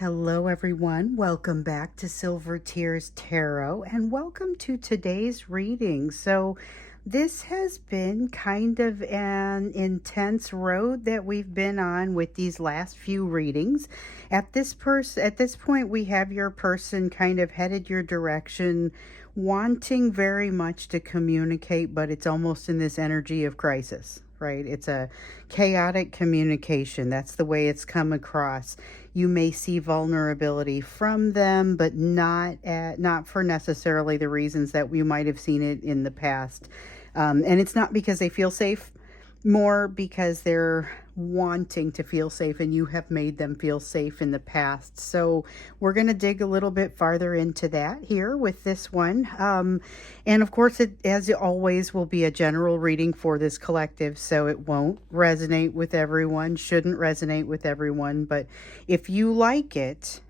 Hello, everyone. Welcome back to Silver Tears Tarot and welcome to today's reading. So, this has been kind of an intense road that we've been on with these last few readings. At this point, we have your person kind of headed your direction, wanting very much to communicate, but it's almost in this energy of crisis. Right? It's a chaotic communication. That's the way it's come across. You may see vulnerability from them, but not for necessarily the reasons that we might have seen it in the past. And it's not because they feel safe, more because they're wanting to feel safe and you have made them feel safe in the past. So we're going to dig a little bit farther into that here with this one. And of course, it, as always, will be a general reading for this collective, so it won't resonate with everyone, shouldn't resonate with everyone. But if you like it,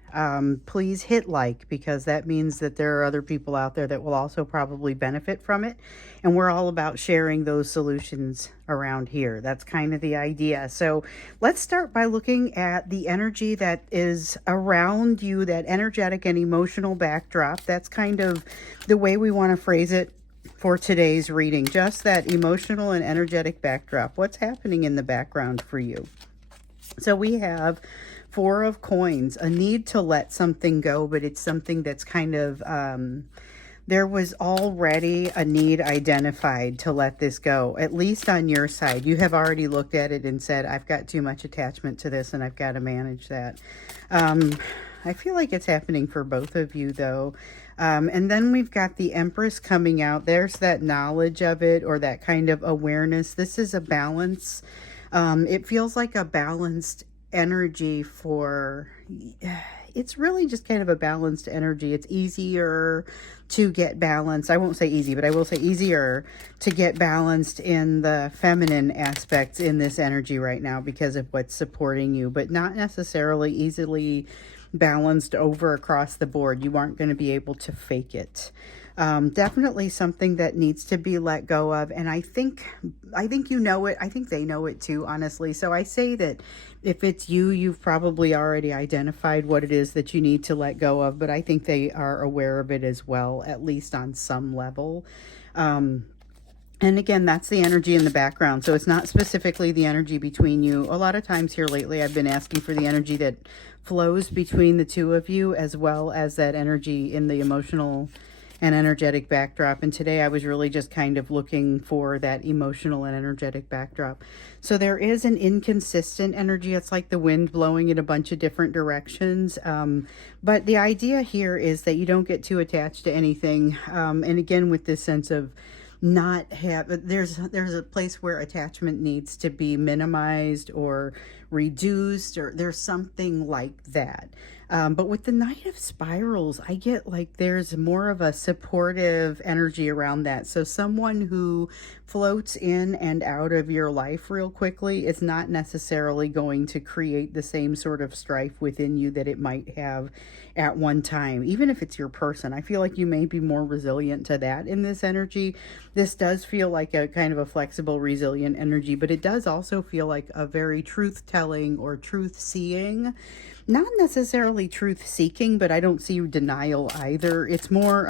please hit like, because that means that there are other people out there that will also probably benefit from it. And we're all about sharing those solutions around here. That's kind of the idea. So let's start by looking at the energy that is around you, that energetic and emotional backdrop. That's kind of the way we want to phrase it for today's reading. Just that emotional and energetic backdrop. What's happening in the background for you? So we have Four of Coins, a need to let something go, but it's something that's kind of, there was already a need identified to let this go, at least on your side. You have already looked at it and said, I've got too much attachment to this and I've got to manage that. I feel like it's happening for both of you, though. And then we've got the Empress coming out. There's that knowledge of it, or that kind of awareness. This is a balance. It feels like a balanced energy it's really just kind of a balanced energy. It's easier to get balanced. I won't say easy, but I will say easier to get balanced in the feminine aspects in this energy right now because of what's supporting you, but not necessarily easily balanced over across the board. You aren't going to be able to fake it. Definitely something that needs to be let go of. And I think you know it. I think they know it too, honestly. So I say that if it's you, you've probably already identified what it is that you need to let go of, but I think they are aware of it as well, at least on some level. And again, that's the energy in the background. So it's not specifically the energy between you. A lot of times here lately, I've been asking for the energy that flows between the two of you, as well as that energy in the emotional and energetic backdrop. And today I was really just kind of looking for that emotional and energetic backdrop. So there is an inconsistent energy. It's like the wind blowing in a bunch of different directions. But the idea here is that you don't get too attached to anything. And again, with this sense of not have, there's a place where attachment needs to be minimized or reduced, or there's something like that. But with the Knight of Spirals, I get like there's more of a supportive energy around that. So someone who floats in and out of your life real quickly is not necessarily going to create the same sort of strife within you that it might have at one time. Even if it's your person, I feel like you may be more resilient to that in this energy. This does feel like a kind of a flexible, resilient energy, but it does also feel like a very truth-telling or truth-seeing. Not necessarily truth-seeking, but I don't see denial either. It's more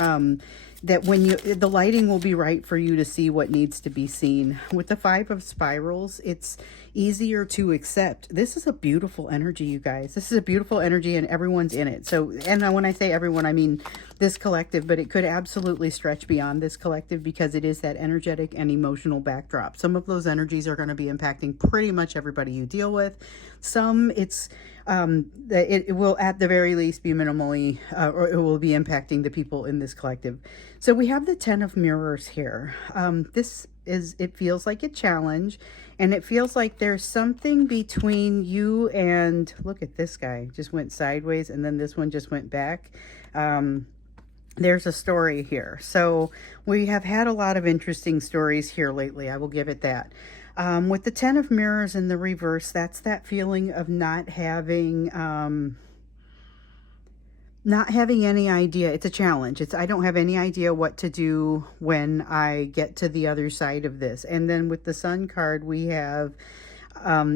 that when the lighting will be right for you to see what needs to be seen. With the Five of Spirals, it's easier to accept. This is a beautiful energy, you guys. This is a beautiful energy and everyone's in it. So, and when I say everyone, I mean this collective, but it could absolutely stretch beyond this collective because it is that energetic and emotional backdrop. Some of those energies are going to be impacting pretty much everybody you deal with. Some it will at the very least be minimally, or it will be impacting the people in this collective. So we have the Ten of Mirrors here. It feels like a challenge, and it feels like there's something between you and, look at this guy, just went sideways, and then this one just went back. There's a story here. So we have had a lot of interesting stories here lately. I will give it that. With the Ten of Mirrors in the reverse, that's that feeling of not having any idea. It's a challenge. I don't have any idea what to do when I get to the other side of this. And then with the Sun card, we have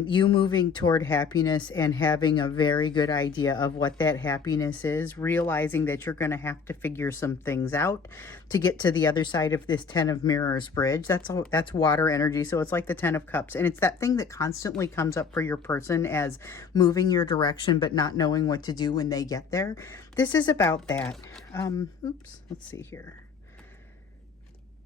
you moving toward happiness and having a very good idea of what that happiness is, realizing that you're going to have to figure some things out to get to the other side of this 10 of mirrors bridge. That's water energy, so it's like the 10 of cups, and it's that thing that constantly comes up for your person as moving your direction but not knowing what to do when they get there. This is about that. Oops, let's see here.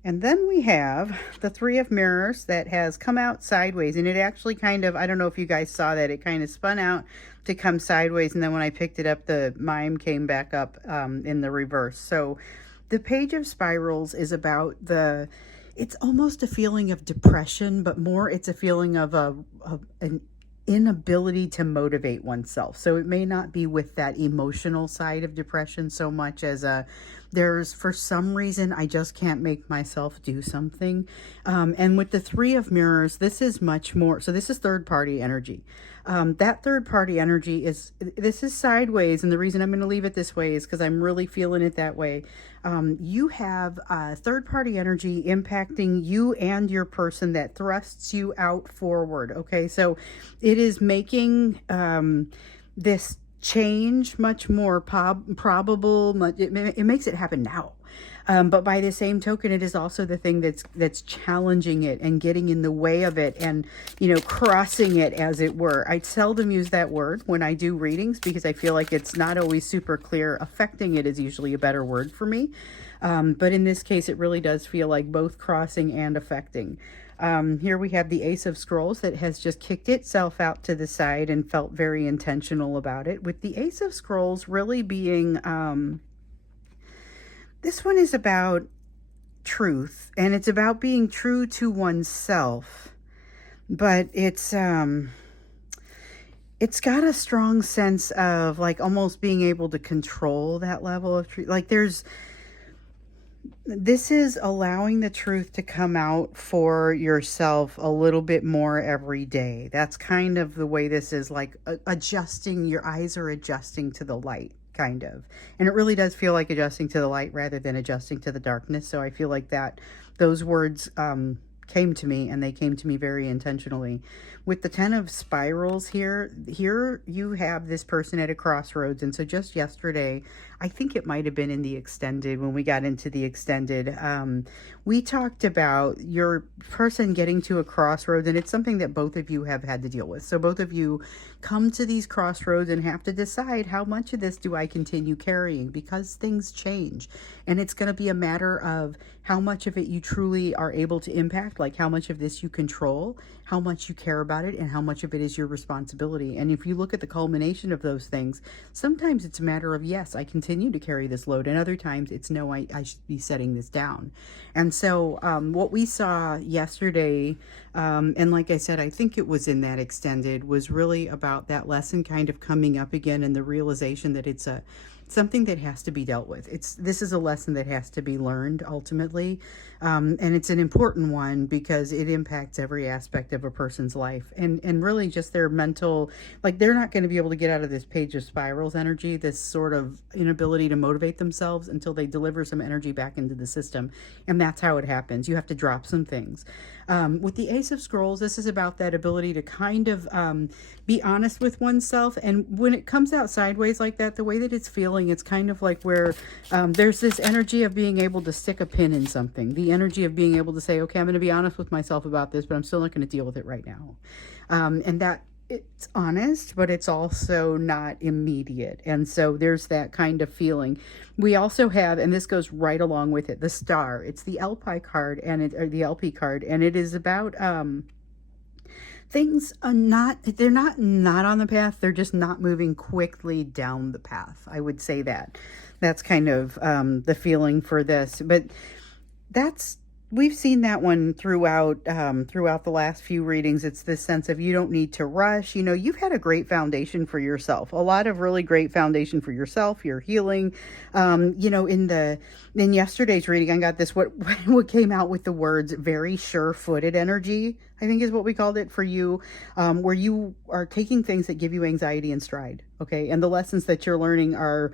And then we have the 3 of mirrors that has come out sideways, and it actually kind of, I don't know if you guys saw that, it kind of spun out to come sideways, and then when I picked it up, the mime came back up in the reverse. So the Page of Spirals is about it's almost a feeling of depression, but more it's a feeling of an inability to motivate oneself. So it may not be with that emotional side of depression so much as there's, for some reason, I just can't make myself do something. And with the 3 of mirrors, this is much more, so this is third party energy. That third party energy this is sideways, and the reason I'm going to leave it this way is because I'm really feeling it that way. You have third party energy impacting you and your person that thrusts you out forward. Okay, so it is making this change much more probable. It makes it happen now. But by the same token, it is also the thing that's challenging it and getting in the way of it and, crossing it, as it were. I seldom use that word when I do readings because I feel like it's not always super clear. Affecting it is usually a better word for me. But in this case, it really does feel like both crossing and affecting. Here we have the Ace of Scrolls that has just kicked itself out to the side and felt very intentional about it, with the Ace of Scrolls really being... this one is about truth, and it's about being true to oneself, but it's got a strong sense of like almost being able to control that level of truth. Like this is allowing the truth to come out for yourself a little bit more every day. That's kind of the way this is, like adjusting, your eyes are adjusting to the light. Kind of. And it really does feel like adjusting to the light rather than adjusting to the darkness. So I feel like those words came to me, and they came to me very intentionally. With the 10 of Spirals here you have this person at a crossroads. And so just yesterday, I think it might have been in the extended, when we got into the extended, we talked about your person getting to a crossroads, and it's something that both of you have had to deal with. So both of you come to these crossroads and have to decide, how much of this do I continue carrying, because things change, and it's going to be a matter of how much of it you truly are able to impact, like how much of this you control, how much you care about it, and how much of it is your responsibility. And if you look at the culmination of those things, sometimes it's a matter of, yes, I continue to carry this load, and other times it's no, I should be setting this down. And so what we saw yesterday, and like I said, I think it was in that extended, was really about that lesson kind of coming up again, and the realization that it's something that has to be dealt with. This is a lesson that has to be learned ultimately, and it's an important one because it impacts every aspect of a person's life, and really just their mental, like they're not going to be able to get out of this Page of Spirals energy, this sort of inability to motivate themselves, until they deliver some energy back into the system. And that's how it happens. You have to drop some things. With the Ace of Scrolls, this is about that ability to kind of be honest with oneself. And when it comes out sideways like that, the way that it's feeling, it's kind of like where there's this energy of being able to stick a pin in something. The energy of being able to say, okay, I'm going to be honest with myself about this, but I'm still not going to deal with it right now. And that it's honest, but it's also not immediate. And so there's that kind of feeling. We also have, and this goes right along with it, the Star. It's the LP card, or the LP card, and it is about things are they're not on the path, they're just not moving quickly down the path. I would say that's kind of the feeling for this. But we've seen that one throughout the last few readings. It's this sense of you don't need to rush. You've had a great foundation for yourself, a lot of really great foundation for yourself, your healing. In yesterday's reading, I got this, what came out with the words very sure-footed energy. I think is what we called it for you, where you are taking things that give you anxiety in stride. Okay. And the lessons that you're learning are,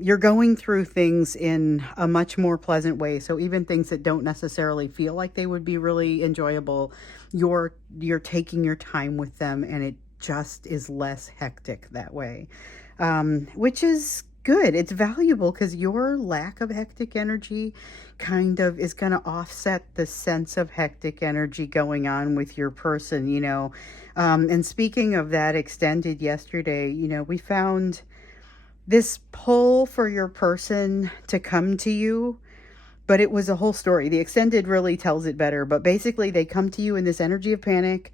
you're going through things in a much more pleasant way. So even things that don't necessarily feel like they would be really enjoyable, you're taking your time with them, and it just is less hectic that way, which is good. It's valuable because your lack of hectic energy kind of is going to offset the sense of hectic energy going on with your person, you know. And speaking of that extended yesterday, you know, we found this pull for your person to come to you, but it was a whole story. The extended really tells it better, but basically they come to you in this energy of panic.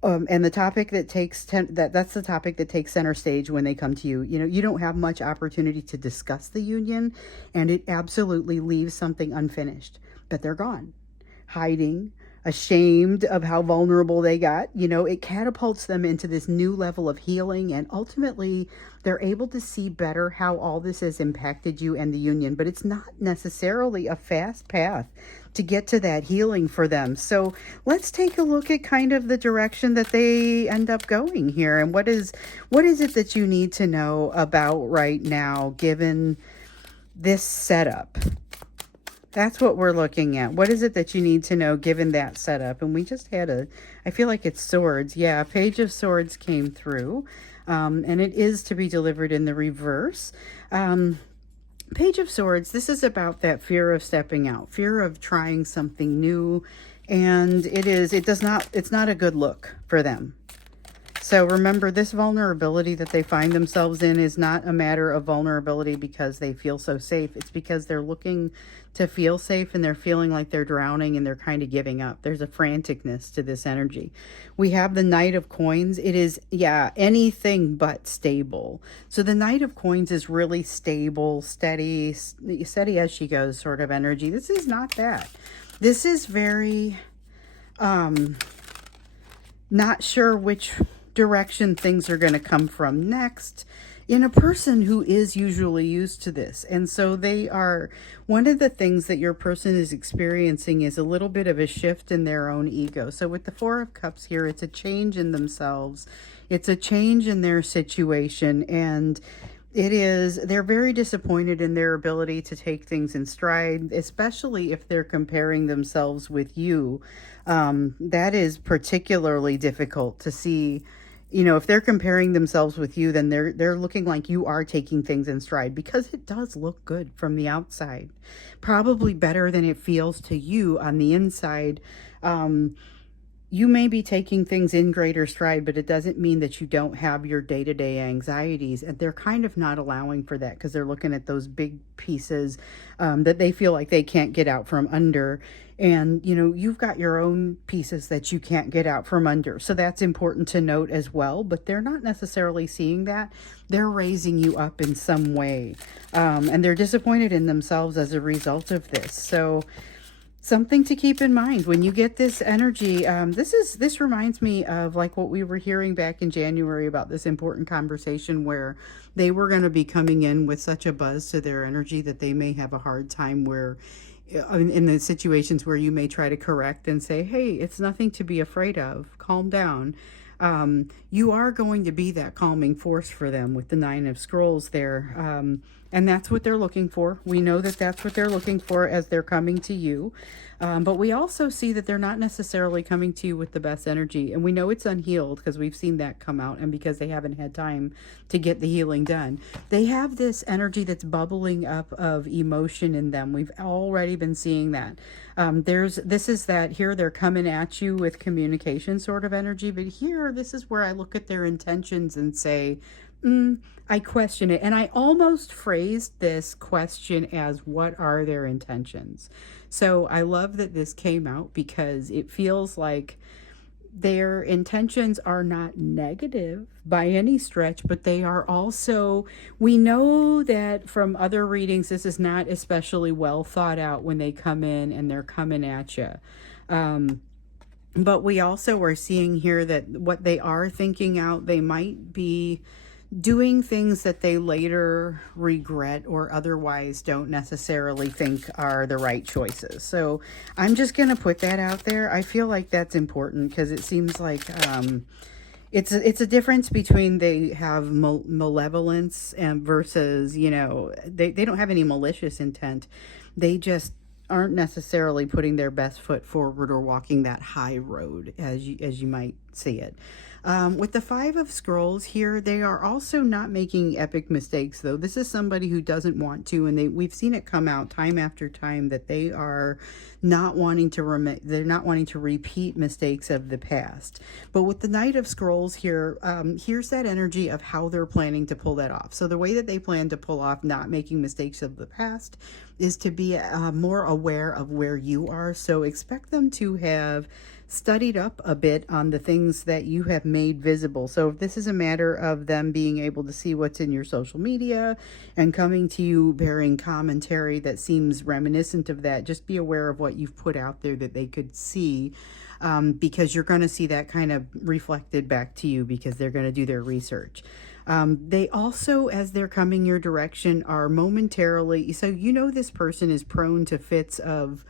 And the topic that that's the topic that takes center stage when they come to you. You know, you don't have much opportunity to discuss the union, and it absolutely leaves something unfinished. But they're gone, hiding, ashamed of how vulnerable they got. You know, it catapults them into this new level of healing, and ultimately they're able to see better how all this has impacted you and the union. But it's not necessarily a fast path to get to that healing for them. So let's take a look at kind of the direction that they end up going here, and what is it that you need to know about right now given this setup. That's what we're looking at. What is it that you need to know given that setup? And we just had I feel like it's swords. Yeah, Page of Swords came through. And it is to be delivered in the reverse. Page of Swords, this is about that fear of stepping out, fear of trying something new. And it's not a good look for them. So remember, this vulnerability that they find themselves in is not a matter of vulnerability because they feel so safe. It's because they're looking to feel safe, and they're feeling like they're drowning, and they're kind of giving up. There's a franticness to this energy. We have the Knight of Coins. It is, yeah, anything but stable. So the Knight of Coins is really stable, steady as she goes sort of energy. This is not that. This is very, not sure which direction things are going to come from next in a person who is usually used to this. And so one of the things that your person is experiencing is a little bit of a shift in their own ego. So with the Four of Cups here, it's a change in themselves. It's a change in their situation, and they're very disappointed in their ability to take things in stride, especially if they're comparing themselves with you. That is particularly difficult to see. You know, if they're comparing themselves with you, then they're looking like you are taking things in stride, because it does look good from the outside, probably better than it feels to you on the inside. You may be taking things in greater stride, but it doesn't mean that you don't have your day-to-day anxieties. And they're kind of not allowing for that because they're looking at those big pieces that they feel like they can't get out from under. And, you know, you've got your own pieces that you can't get out from under. So that's important to note as well. But they're not necessarily seeing that. They're raising you up in some way. And they're disappointed in themselves as a result of this. So something to keep in mind when you get this energy. This reminds me of like what we were hearing back in January about this important conversation where they were going to be coming in with such a buzz to their energy that they may have a hard time where in the situations where you may try to correct and say, hey, it's nothing to be afraid of, calm down. You are going to be that calming force for them with the Nine of Scrolls there. And that's what they're looking for. We know that that's what they're looking for as they're coming to you. But we also see that they're not necessarily coming to you with the best energy. And we know it's unhealed because we've seen that come out, and because they haven't had time to get the healing done. They have this energy that's bubbling up of emotion in them. We've already been seeing that. This is that here they're coming at you with communication sort of energy. But here, this is where I look at their intentions and say, I question it. And I almost phrased this question as, what are their intentions? So I love that this came out because it feels like their intentions are not negative by any stretch, but they are also, we know that from other readings, this is not especially well thought out when they come in and they're coming at you. But we also are seeing here that what they are thinking out, they might be doing things that they later regret or otherwise don't necessarily think are the right choices. So I'm just going to put that out there. I feel like that's important because it seems like it's a difference between they have malevolence and versus, they don't have any malicious intent. They just aren't necessarily putting their best foot forward or walking that high road as you might see it. With the Five of Scrolls here, they are also not making epic mistakes, though. This is somebody who doesn't want to, and we've seen it come out time after time that they are not wanting to they're not wanting to repeat mistakes of the past. But with the Knight of Scrolls here, here's that energy of how they're planning to pull that off. So the way that they plan to pull off not making mistakes of the past is to be more aware of where you are. So expect them to have studied up a bit on the things that you have made visible. So if this is a matter of them being able to see what's in your social media and coming to you bearing commentary that seems reminiscent of that, just be aware of what you've put out there that they could see, because you're going to see that kind of reflected back to you because they're going to do their research. They also, as they're coming your direction, are momentarily, so this person is prone to fits of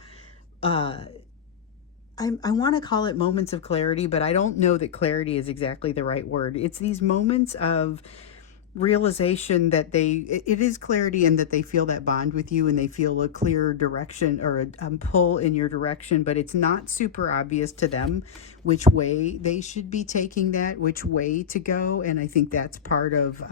I want to call it moments of clarity, but I don't know that clarity is exactly the right word. It's these moments of realization that it is clarity and that they feel that bond with you and they feel a clear direction or a pull in your direction, but it's not super obvious to them which way they should be taking that, which way to go. And I think that's part of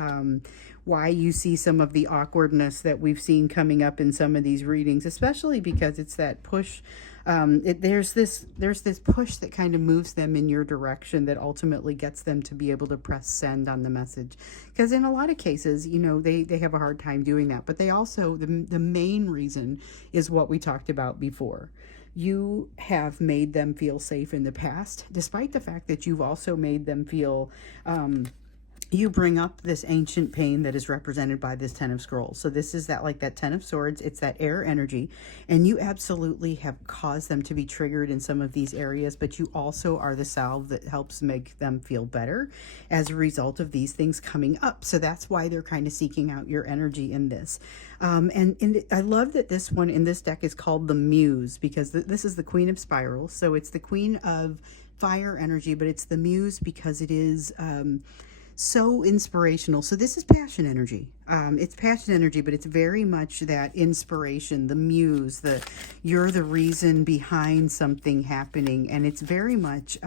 why you see some of the awkwardness that we've seen coming up in some of these readings, especially because it's that push. There's this push that kind of moves them in your direction that ultimately gets them to be able to press send on the message. Because in a lot of cases, they have a hard time doing that. But they also, the main reason is what we talked about before. You have made them feel safe in the past, despite the fact that you've also made them feel you bring up this ancient pain that is represented by this Ten of Scrolls. So this is that Ten of Swords. It's that air energy. And you absolutely have caused them to be triggered in some of these areas, but you also are the salve that helps make them feel better as a result of these things coming up. So that's why they're kind of seeking out your energy in this. I love that this one in this deck is called the Muse, because this is the Queen of Spirals. So it's the Queen of Fire energy, but it's the Muse because it is so inspirational. So this is passion energy. It's passion energy, but it's very much that inspiration, the muse, you're the reason behind something happening. And it's very much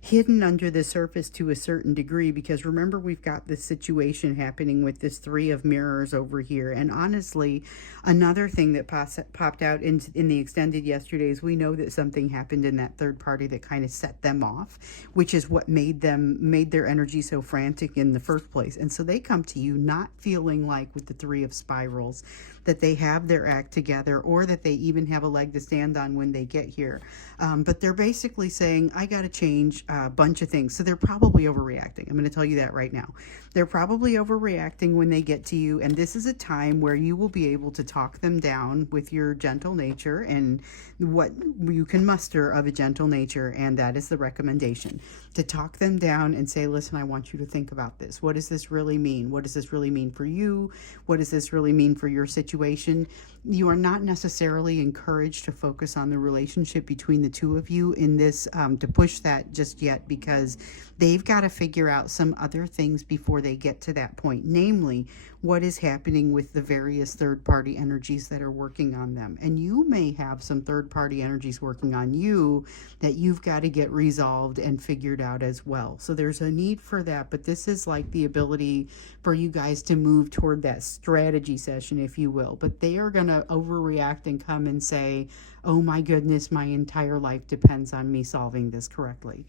hidden under the surface to a certain degree, because remember, we've got this situation happening with this Three of Mirrors over here. And honestly, another thing that popped out in the extended yesterdays, we know that something happened in that third party that kind of set them off, which is what made their energy so frantic in the first place. And so they come to you not feeling like, with the Three of Spirals, that they have their act together or that they even have a leg to stand on when they get here. But they're basically saying, I got to change a bunch of things. So they're probably overreacting. I'm going to tell you that right now. They're probably overreacting when they get to you. And this is a time where you will be able to talk them down with your gentle nature and what you can muster of a gentle nature. And that is the recommendation, to talk them down and say, listen, I want you to think about this. What does this really mean? What does this really mean for you? What does this really mean for your situation? You are not necessarily encouraged to focus on the relationship between the two of you in this, to push that just yet, because they've got to figure out some other things before they get to that point, namely what is happening with the various third-party energies that are working on them. And you may have some third-party energies working on you that you've got to get resolved and figured out as well. So there's a need for that, but this is like the ability for you guys to move toward that strategy session, if you will. But they are going to overreact and come and say, oh my goodness, my entire life depends on me solving this correctly.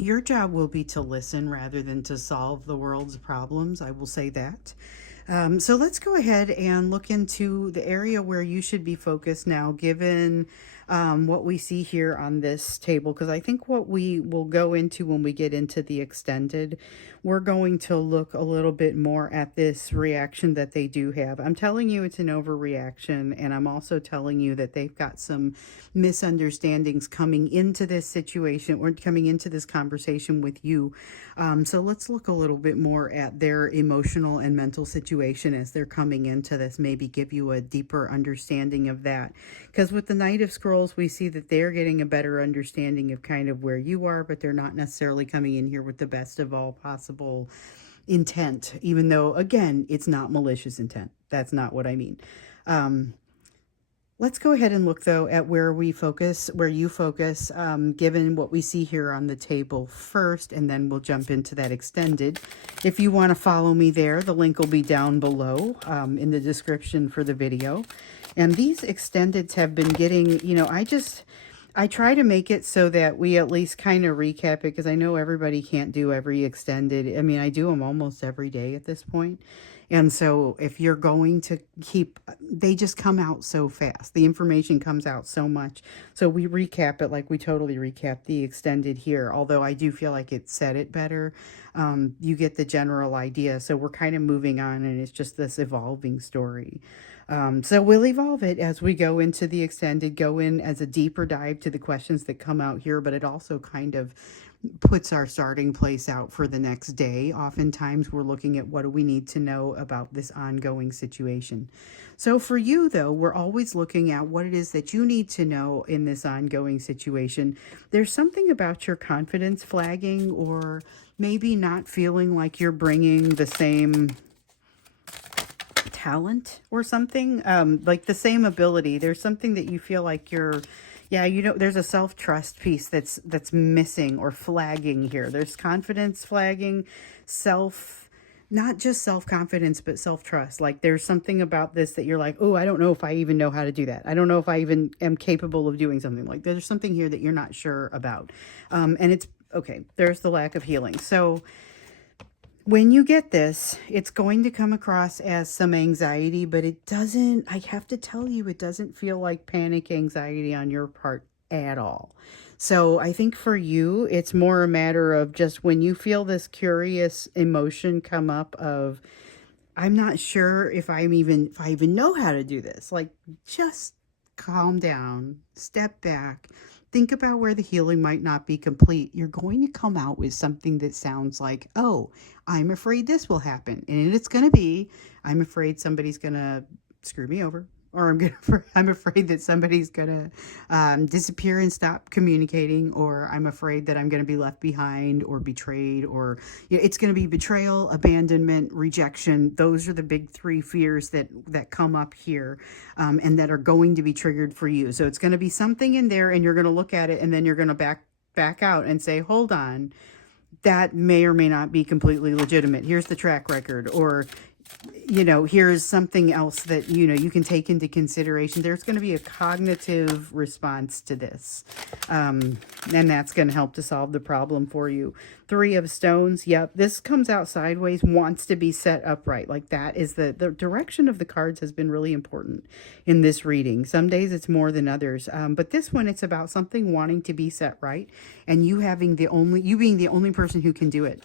Your job will be to listen rather than to solve the world's problems. I will say that. So let's go ahead and look into the area where you should be focused now, given what we see here on this table, because I think what we will go into when we get into the extended, we're going to look a little bit more at this reaction that they do have. I'm telling you it's an overreaction, and I'm also telling you that they've got some misunderstandings coming into this situation or coming into this conversation with you. So let's look a little bit more at their emotional and mental situation as they're coming into this, maybe give you a deeper understanding of that. Because with the Knight of Scrolls, we see that they're getting a better understanding of kind of where you are, but they're not necessarily coming in here with the best of all possible intent, even though, again, it's not malicious intent. That's not what I mean. Let's go ahead and look, though, at where you focus, given what we see here on the table first, and then we'll jump into that extended. If you want to follow me there, the link will be down below in the description for the video. And these extendeds have been getting, I try to make it so that we at least kind of recap it, because I know everybody can't do every extended. I mean, I do them almost every day at this point. And so if you're going to they just come out so fast. The information comes out so much. So we recap it like we totally recap the extended here. Although I do feel like it said it better. You get the general idea. So we're kind of moving on, and it's just this evolving story. So we'll evolve it as we go into the extended, go in as a deeper dive to the questions that come out here, but it also kind of puts our starting place out for the next day. Oftentimes we're looking at what do we need to know about this ongoing situation. So for you, though, we're always looking at what it is that you need to know in this ongoing situation. There's something about your confidence flagging, or maybe not feeling like you're bringing the same talent or something, like the same ability. There's something that you feel like you're, there's a self-trust piece that's missing or flagging here. There's confidence flagging, not just self-confidence, but self-trust. Like there's something about this that you're like, oh, I don't know if I even know how to do that. I don't know if I even am capable of doing something. Like there's something here that you're not sure about. And it's, okay, there's the lack of healing. So when you get this, it's going to come across as some anxiety, but it doesn't, I have to tell you, it doesn't feel like panic anxiety on your part at all. So I think for you, it's more a matter of just when you feel this curious emotion come up of, I'm not sure if I even know how to do this. Like, just calm down, step back. Think about where the healing might not be complete. You're going to come out with something that sounds like, oh, I'm afraid this will happen. And it's going to be, I'm afraid somebody's going to screw me over. Or I'm afraid that somebody's going to disappear and stop communicating. Or I'm afraid that I'm going to be left behind or betrayed. Or it's going to be betrayal, abandonment, rejection. Those are the big three fears that come up here and that are going to be triggered for you. So it's going to be something in there, and you're going to look at it, and then you're going to back out and say, hold on, that may or may not be completely legitimate. Here's the track record. Or here's something else that, you can take into consideration. There's going to be a cognitive response to this. And that's going to help to solve the problem for you. 3 of Stones. Yep. This comes out sideways, wants to be set upright. Like that is the direction of the cards has been really important in this reading. Some days it's more than others. But this one, it's about something wanting to be set right, and you being the only person who can do it.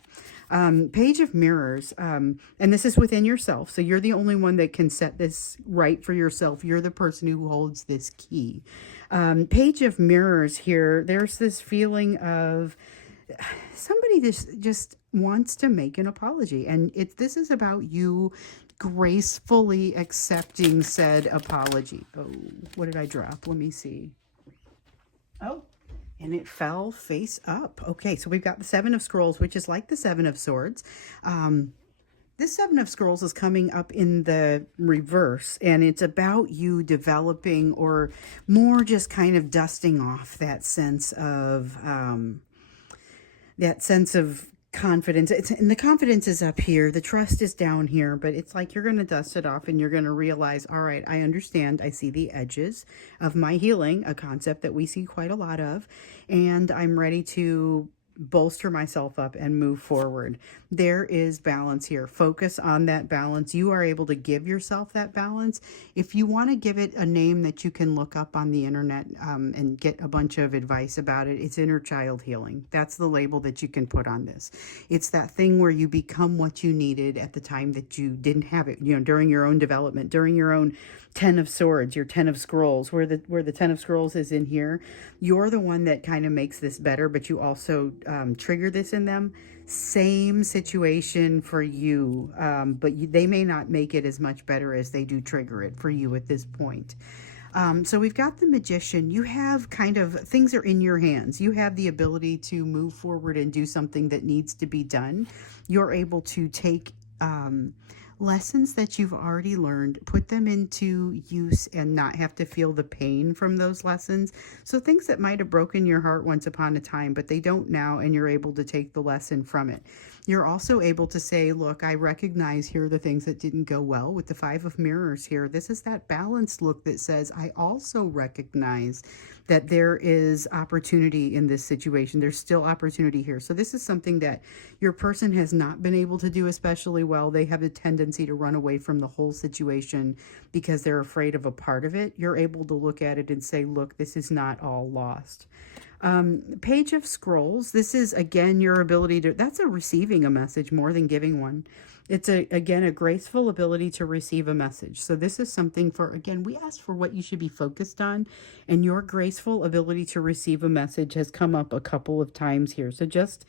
Page of Mirrors, and this is within yourself, so you're the only one that can set this right for yourself. You're the person who holds this key. Page of Mirrors here, there's this feeling of somebody just wants to make an apology, and this is about you gracefully accepting said apology. Oh, what did I drop? Let me see. Oh, and it fell face up. Okay, so we've got the 7 of Scrolls, which is like the 7 of Swords. This 7 of Scrolls is coming up in the reverse, and it's about you developing, or more just kind of dusting off that sense of confidence. And the confidence is up here, the trust is down here, but it's like you're going to dust it off, and you're going to realize, all right, I understand, I see the edges of my healing, a concept that we see quite a lot of, and I'm ready to bolster myself up and move forward. There is balance here. Focus on that balance. You are able to give yourself that balance. If you want to give it a name that you can look up on the internet and get a bunch of advice about it, it's inner child healing. That's the label that you can put on this. It's that thing where you become what you needed at the time that you didn't have it, during your own development, during your own 10 of Swords, your 10 of Scrolls, where the 10 of Scrolls is in here. You're the one that kind of makes this better, but you also trigger this in them. Same situation for you, but they may not make it as much better as they do trigger it for you at this point. So we've got the Magician. You have kind of, things are in your hands. You have the ability to move forward and do something that needs to be done. You're able to take lessons that you've already learned, put them into use and not have to feel the pain from those lessons. So things that might have broken your heart once upon a time, but they don't now, and you're able to take the lesson from it. You're also able to say, look, I recognize here are the things that didn't go well with the Five of Mirrors here. This is that balanced look that says, I also recognize that there is opportunity in this situation. There's still opportunity here. So this is something that your person has not been able to do especially well. They have a tendency to run away from the whole situation because they're afraid of a part of it. You're able to look at it and say, look, this is not all lost. Page of Scrolls. This is, again, your ability to, that's a receiving a message more than giving one. It's, again, a graceful ability to receive a message. So this is something for, again, we asked for what you should be focused on, and your graceful ability to receive a message has come up a couple of times here. So just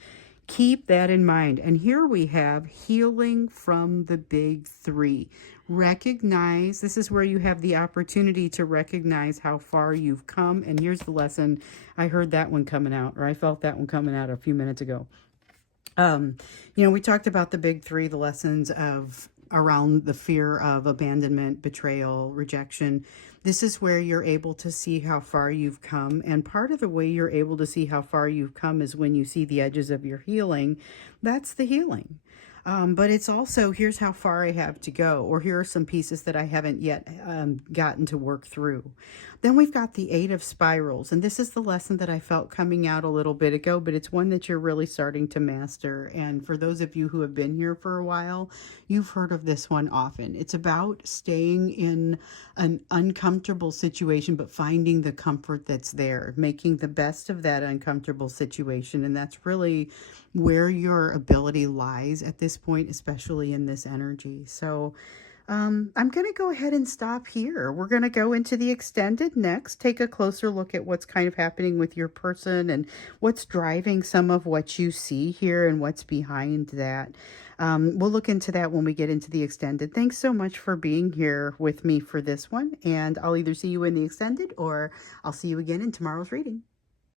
keep that in mind. And here we have healing from the big three. Recognize, this is where you have the opportunity to recognize how far you've come. And here's the lesson. I heard that one coming out, or I felt that one coming out a few minutes ago. We talked about the big three, the lessons of around the fear of abandonment, betrayal, rejection. This is where you're able to see how far you've come. And part of the way you're able to see how far you've come is when you see the edges of your healing. That's the healing. But it's also, here's how far I have to go, or here are some pieces that I haven't yet gotten to work through. Then we've got the Eight of Spirals, and this is the lesson that I felt coming out a little bit ago, but it's one that you're really starting to master. And for those of you who have been here for a while, you've heard of this one often. It's about staying in an uncomfortable situation, but finding the comfort that's there, making the best of that uncomfortable situation. And that's really where your ability lies at this point, especially in this energy. So I'm going to go ahead and stop here. We're going to go into the extended next, take a closer look at what's kind of happening with your person and what's driving some of what you see here and what's behind that. We'll look into that when we get into the extended. Thanks so much for being here with me for this one, and I'll either see you in the extended or I'll see you again in tomorrow's reading.